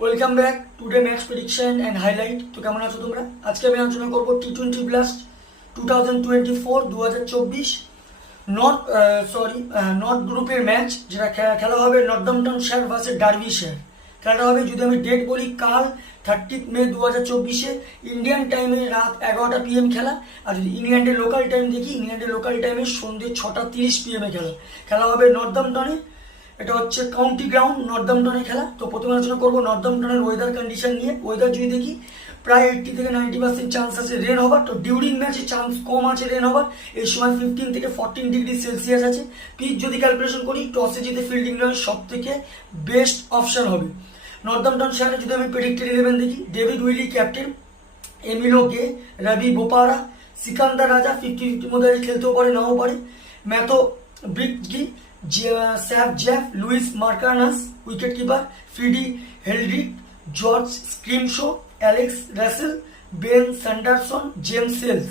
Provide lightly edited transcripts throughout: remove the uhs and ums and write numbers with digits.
Welcome back today match prediction and highlight. তো কেমন আছো তোমরা? আজকে আমি আলোচনা করবো টি20 ব্লাস্ট 2024 নর্থ গ্রুপের ম্যাচ, যেটা খেলা হবে নর্দাম্পটনশায়ার ভার্সেস ডার্বিশায়ার। খেলাটা হবে, যদি আমি ডেট বলি, কাল 30 মে 2024 ইন্ডিয়ান টাইমে রাত 11টা PM খেলা। আর যদি ইংল্যান্ডের লোকাল টাইম দেখি, ইংল্যান্ডের লোকাল টাইমে সন্ধ্যে 6:30 PM খেলা হবে নর্দাম্পটনে। এটা হচ্ছে কাউন্টি গ্রাউন্ড নর্দাম্পটনে খেলা। তো প্রথমে আলোচনা করবো নর্দাম্পটনের ওয়েদার কন্ডিশন নিয়ে। ওয়েদার যদি দেখি, প্রায় 80 থেকে 90% চান্স আছে রেন হবার। তো ডিউরিং ম্যাচে চান্স কম আছে রেন হবার। এই সময় 15 থেকে 14 ডিগ্রি সেলসিয়াস আছে। পিচ যদি ক্যালকুলেশন করি, টসে জিতে ফিল্ডিং নেওয়ার সব থেকে বেস্ট অপশন হবে। নর্দাম্পটনশায়ারে যদি আমি প্রেডিক্টেড 11 দেখি, David Willey captain, Emilio Gay, Ravi Bopara, Sikandar Raza 50-50 মধ্যে খেলতেও পারে, নাও পারে, Matthew Breetzke, Saif Zaib, Lewis McManus wicket keeper, Freddie Heldreich, George Scrimshaw, Alex Russell, Ben Sanderson, James Sales.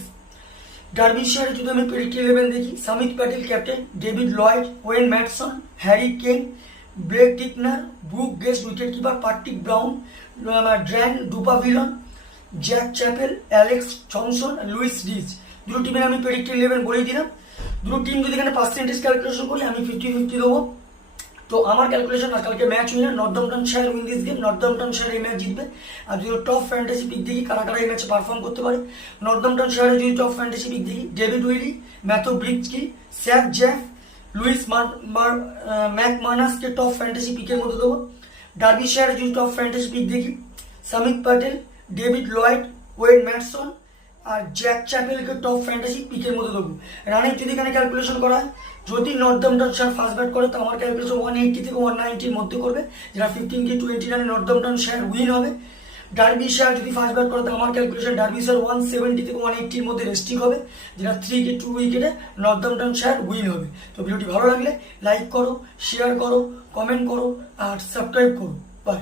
ডার্বিশায়ারে যদি আমি প্রেডিক্টেড 11 দেখি, Samit Patel captain, David Lloyd, Wayne Madsen, Harry Came, Blair Tickner, Brooke Guest wicket keeper, Patrick Brown, ড্র্যান ডুপাভিলন, Zak Chappell, Alex Thomson, Luis Reece. দুটো টিমের আমি predicted 11 বলেই দিলাম। দুটো টিম যদি এখানে পার্সেন্টেজ ক্যালকুলেশন করি, আমি 50-50 দেবো। তো আমার ক্যালকুলেশন, আর কালকে match winner Northamptonshire win this game. Northamptonshire এই ম্যাচ জিতবে। আর যদি টপ ফ্যান্টাসি পিক দেখি, কারা কারা এই ম্যাচে পারফর্ম করতে পারে, নর্দাম্পটনশায়ারে যদি টপ ফ্যান্টাসি পিক দেখি, David Willey, Matthew Breetzke, Saif Zaib, Lewis ম্যাকমানাসকে টপ ফ্যান্টাসি পিকের মধ্যে দেবো। ডার্বিশায়ারে যদি টপ ফ্যান্টাসি পিক দেখি, Samit Patel, David Lloyd, Wayne Madsen আর জ্যাক চ্যাপেলকে টপ ফ্যান্টাসি পিকের মধ্যে দেবো। রানের যদি এখানে ক্যালকুলেশন করা হয়, যদি নর্দাম্পটনশায়ার ফার্স্ট ব্যাট করে, তো আমার ক্যালকুলেশন 180 থেকে 190-র মধ্যে করবে, যেটা 15-20 রানে নর্দাম্পটনশায়ার উইন হবে। ডার্বিশায়ার যদি ফার্স্ট ব্যাট করে, তো আমার ক্যালকুলেশন ডার্বিশায়ার 170 থেকে 180-র মধ্যে রেস্টিং হবে, যেটা 3-2 উইকেটে নর্দাম্পটনশায়ার উইন হবে। তো ভিডিওটি ভালো লাগলে লাইক করো, শেয়ার করো, কমেন্ট করো আর সাবস্ক্রাইব করো। বাই।